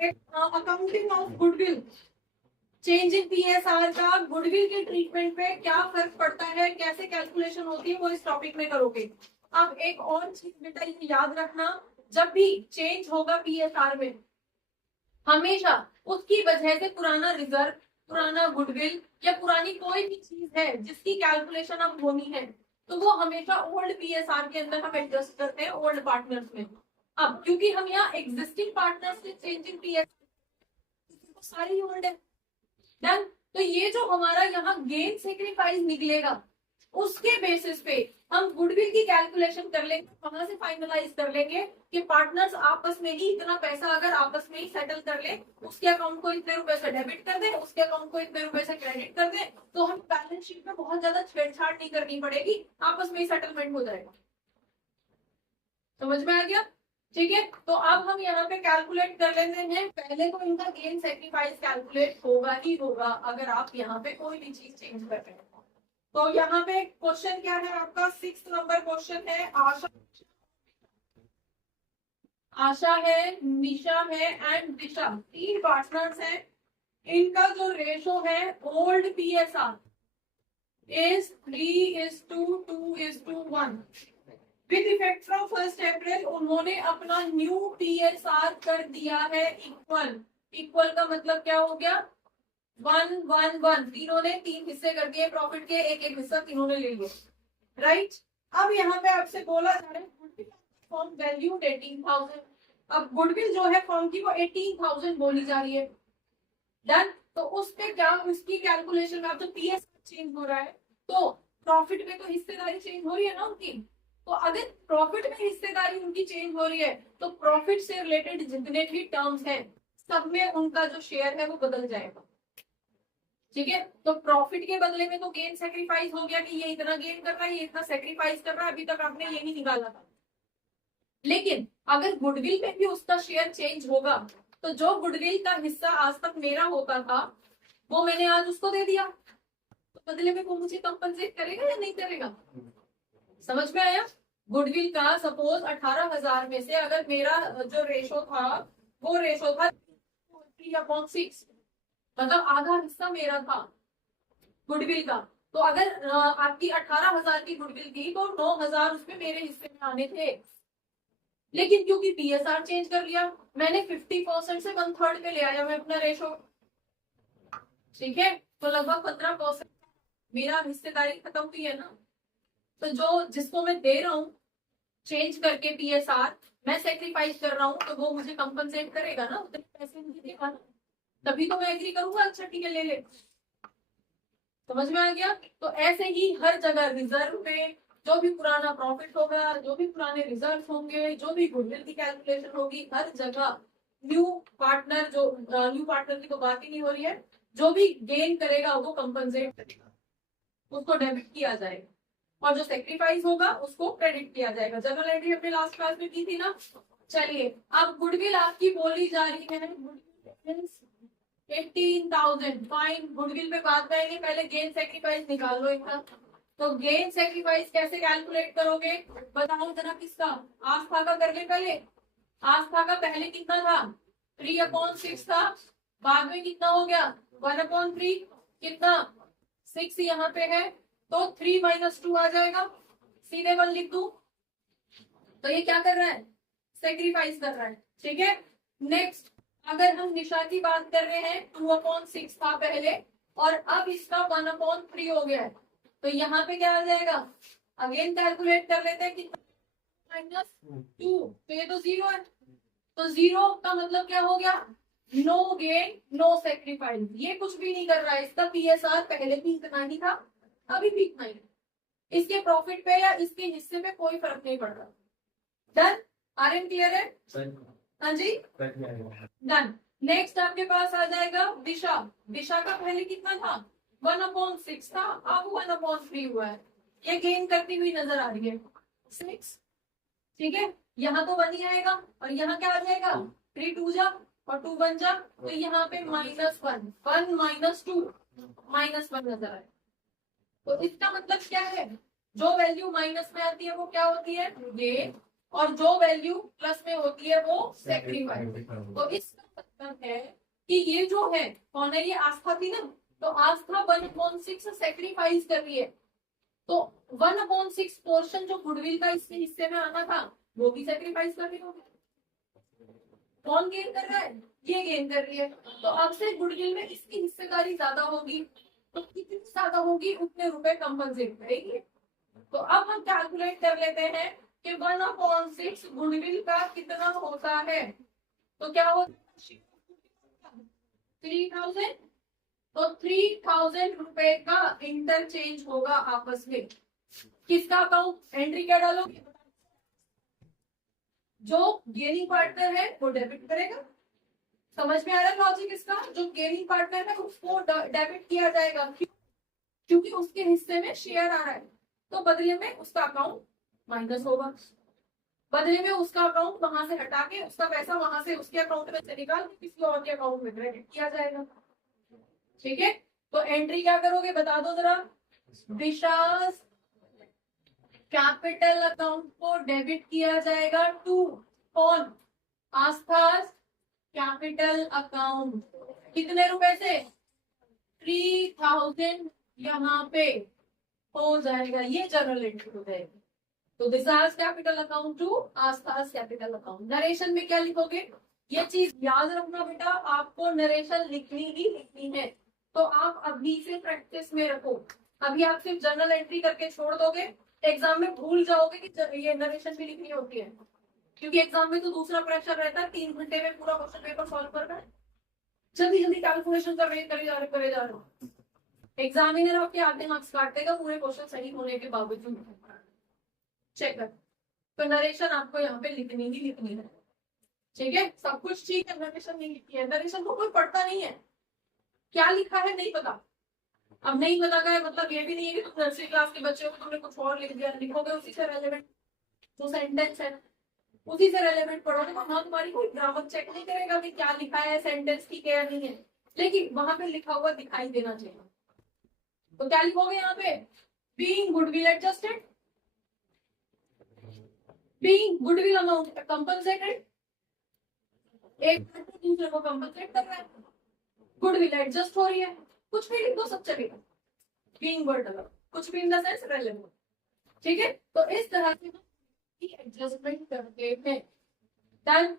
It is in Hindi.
Accounting of goodwill, change in PSR का गुडविल के ट्रीटमेंट पे क्या फर्क पड़ता है, कैसे कैलकुलेशन होती है, वो इस टॉपिक में करोगे। अब एक और चीज बेटा ये याद रखना, जब भी चेंज होगा पीएसआर में हमेशा उसकी वजह से पुराना रिजर्व, पुराना गुडविल या पुरानी कोई भी चीज है जिसकी कैलकुलेशन अब होनी है तो वो हमेशा ओल्ड पीएसआर के अंदर हम एडजस्ट करते हैं, ओल्ड पार्टनर्स में। अब क्योंकि हम यहाँ एग्जिस्टिंग पार्टनर्स से चेंजिंग पीएसआर सारी ओल्ड है, डन। तो ये जो हमारा यहाँ गेन सेक्रीफाइस निकलेगा उसके बेसिस पे हम गुडविल की कैलकुलेशन कर लेंगे, वहां से फाइनलाइज कर लेंगे कि पार्टनर्स आपस में ही इतना पैसा अगर आपस में ही सेटल कर ले, उसके अकाउंट को इतने रुपए से डेबिट कर दे, उसके अकाउंट को इतने रुपए से क्रेडिट कर दे, तो हम बैलेंस शीट में बहुत ज्यादा छेड़छाड़ नहीं करनी पड़ेगी, आपस में ही सेटलमेंट हो जाएगा। समझ में आ गया? ठीक है, तो अब हम यहाँ पे कैलकुलेट कर लेते हैं। पहले तो इनका गेन सेक्रीफाइस कैलकुलेट होगा ही होगा अगर आप यहाँ पे कोई भी चीज चेंज कर रहे हैं। तो यहाँ पे क्वेश्चन क्या है आपका, 6 नंबर क्वेश्चन है। आशा है, निशा है एंड दिशा, 3 पार्टनर्स हैं। इनका जो रेशो है old PSR is 3:2:1। With effect from 1 अप्रैल उन्होंने अपना न्यू पीएसआर कर दिया है इक्वल। इक्वल का मतलब क्या हो गया, 1:1:1। तीनों ने 3 हिस्से कर दिए प्रॉफिट के, एक एक हिस्सा तीनों ने ले लिया, राइट। अब यहाँ पे आपसे बोला जा रहा है फॉर्म वैल्यू 18,000। अब गुडविल जो है फॉर्म की वो 18,000 बोली जा रही है, डन। तो उस पे क्या उसकी कैलकुलेशन में, अब तो पीएस चेंज हो रहा है तो प्रॉफिट में तो हिस्सेदारी चेंज हो रही है ना उनकी। तो अगर प्रॉफिट में हिस्सेदारी उनकी चेंज हो रही है तो प्रॉफिट से रिलेटेड जितने भी टर्म्स हैं सब में उनका जो शेयर है वो बदल जाएगा, ठीक है। तो प्रॉफिट के बदले में तो गेन सेक्रीफाइस हो गया कि ये इतना गेन कर रहा है, ये इतना सेक्रीफाइस कर रहा है, अभी तक आपने ये नहीं निकाला था। लेकिन अगर गुडविल में भी उसका शेयर चेंज होगा तो जो गुडविल का हिस्सा आज तक मेरा होता था वो मैंने आज उसको दे दिया, तो बदले में वो मुझे कंपनसेट करेगा या नहीं करेगा? समझ में आया? गुडविल का सपोज 18,000 में से अगर मेरा जो रेशो था वो रेशो था 3/6, मतलब आधा हिस्सा मेरा था गुडविल का। तो अगर आपकी 18,000 की गुडविल थी तो 9,000 उसमें मेरे हिस्से में आने थे। लेकिन क्योंकि पीएसआर चेंज कर लिया मैंने 50% से 1/3 पे ले आया मैं अपना रेशो, ठीक है। तो लगभग 15% मेरा हिस्सेदारी खत्म हुई है ना। तो जो जिसको मैं दे रहा हूँ चेंज करके पीएसआर मैं सेक्रीफाइस कर रहा हूँ तो वो मुझे कंपनसेट करेगा ना, उतने पैसे मुझे देगा ना, तभी तो मैं एग्री करूंगा अच्छा ठीक है ले ले। समझ में आ गया? तो ऐसे ही हर जगह रिजर्व में जो भी पुराना प्रॉफिट होगा, जो भी पुराने रिजर्व होंगे, जो भी गुडविल की कैलकुलेशन होगी, हर जगह न्यू पार्टनर, जो न्यू पार्टनर की तो बात ही नहीं हो रही है, जो भी गेन करेगा वो कंपनसेट करेगा, उसको डेबिट किया जाएगा, और जो सेक्रीफाइस होगा उसको क्रेडिट किया जाएगा। जनरल एंट्री हमने लास्ट क्लास में की थी ना। चलिए अब गुडविल आपकी बोली जा रही है 18,000, फाइन। गुडविल पे बात करेंगे, पहले गेन सेक्रीफाइस निकाल लो इतना। तो गेन सेक्रीफाइस कैसे कैलकुलेट करोगे बताओ जरा, किसका? आस्था का कर ले पहले। आस्था का पहले कितना था, 3/6 था, बाद में कितना हो गया 1/3, कितना 6 यहाँ पे है तो 3 - 2 आ जाएगा, सीधे 1 लिख दू। तो ये क्या कर रहा है, सेक्रीफाइस कर रहा है, ठीक है। नेक्स्ट अगर हम निशा की बात कर रहे हैं 2/6 था पहले और अब इसका 1/3 हो गया है, तो यहाँ पे क्या आ जाएगा, अगेन कैलकुलेट कर लेते हैं कि -2, तो ये तो 0 है, तो 0 का मतलब क्या हो गया, नो गेन नो सेक्रीफाइस, ये कुछ भी नहीं कर रहा है, इसका पीएसआर पहले भी इतना ही था अभी भी इतना ही, इसके प्रॉफिट पे या इसके हिस्से में कोई फर्क नहीं पड़ रहा। डन, आर एन क्लियर है? हाँ जी डन। नेक्स्ट आपके पास आ जाएगा दिशा। दिशा का पहले कितना था 1/6 था, अब 1/3 हुआ है, ये गेन करती हुई नजर आ रही है 6, ठीक है। यहाँ तो 1 ही आएगा और यहाँ क्या आ जाएगा 3 2 जा और 2 1 जा, तो यहाँ पे -1, 1 - 2 -1 नजर आए। तो इसका मतलब क्या है, जो वैल्यू माइनस में आती है वो क्या होती है ये, और जो वैल्यू प्लस में होती है वो सेक्रीफाइस। तो इसका मतलब है कि ये जो है कौन है, ये आस्था थी ना, तो आस्था 1/6 सेक्रीफाइस कर रही है, तो 1/6 पोर्शन जो गुडविल का इसके हिस्से में आना था वो भी सेक्रीफाइस कर रही होगी। कौन गेन कर रहा है, ये गेन कर रही है, तो अब से गुडविल में इसकी हिस्सेदारी ज्यादा होगी, तो कितनी ज्यादा होगी उतने रुपए कंपनसेट करेगी। तो अब हम कैलकुलेट कर लेते हैं कि 1/6 गुडविल का कितना होता है, तो क्या होता है 3000, तो 3000 रुपए का इंटरचेंज होगा आपस में। किसका अकाउंट, एंट्री क्या डालोगे, जो गेनिंग पार्टनर है वो डेबिट करेगा। समझ में आ रहा है लॉजिक इसका, जो गेनिंग पार्टनर है उसको डेबिट किया जाएगा, क्योंकि उसके हिस्से में शेयर आ रहा है, तो बदले में उसका अकाउंट माइनस होगा, बदले में उसका अकाउंट वहां से हटा के उसका पैसा वहां से उसके अकाउंट में से निकाल के किसी और के अकाउंट में क्रेडिट किया जाएगा। ठीक है, तो एंट्री क्या करोगे बता दो जरा, दिशाज कैपिटल अकाउंट को डेबिट किया जाएगा टू कौन, आस्थास कैपिटल अकाउंट, कितने रुपए से 3000 यहाँ पे हो जाएगा, ये जनरल एंट्री हो जाएगी। तो Disha's capital account to Astha's capital account. Narration में क्या लिखोगे, ये चीज याद रखना बेटा, आपको नरेशन लिखनी ही लिखनी है, तो आप अभी से प्रैक्टिस में रखो। अभी आप सिर्फ जर्नल एंट्री करके छोड़ दोगे, एग्जाम में भूल जाओगे कि ये नरेशन भी लिखनी होती है, क्योंकि एग्जाम में तो दूसरा प्रेशर रहता है 3 घंटे में पूरा क्वेश्चन पेपर सॉल्व करना है, जल्दी जल्दी कैलकुलेशन करे जा रहे हो, एग्जामिनर आपके आधे मार्क्स काट देगा पूरे क्वेश्चन सही होने के बावजूद। चेक कर, तो नरेशन आपको यहाँ पे लिखनी ही लिखनी है। ठीक है, सब कुछ ठीक है, नरेशन नहीं लिखी है, नरेशन को कोई पढ़ता नहीं है, क्या लिखा है नहीं पता। अब नहीं पता का है मतलब ये भी नहीं है कि तुम नर्सरी क्लास के बच्चे को तुमने कुछ और लिख दिया, लिखोगे उसी से रेलेवेंट जो सेंटेंस है उसी से रेलेवेंट पढ़ोगे, तो वहां तुम्हारी कोई ग्रामर चेक नहीं करेगा कि क्या लिखा है सेंटेंस की क्या नहीं है, लेकिन वहां पे लिखा हुआ दिखाई देना चाहिए। तो क्या लिखोगे यहाँ पे, being goodwill adjusted, being goodwill amount compensated, एक दूसरे को कंपनसेट कर रहा है, गुडविल एडजस्ट हो रही है, कुछ भी लिख दो सब चलेगा, बीइंग वर्ड अलग, कुछ भी इन द सेंस रेलेवेंट। ठीक है, तो इस तरह से हम एडजस्टमेंट करते हैं। डन।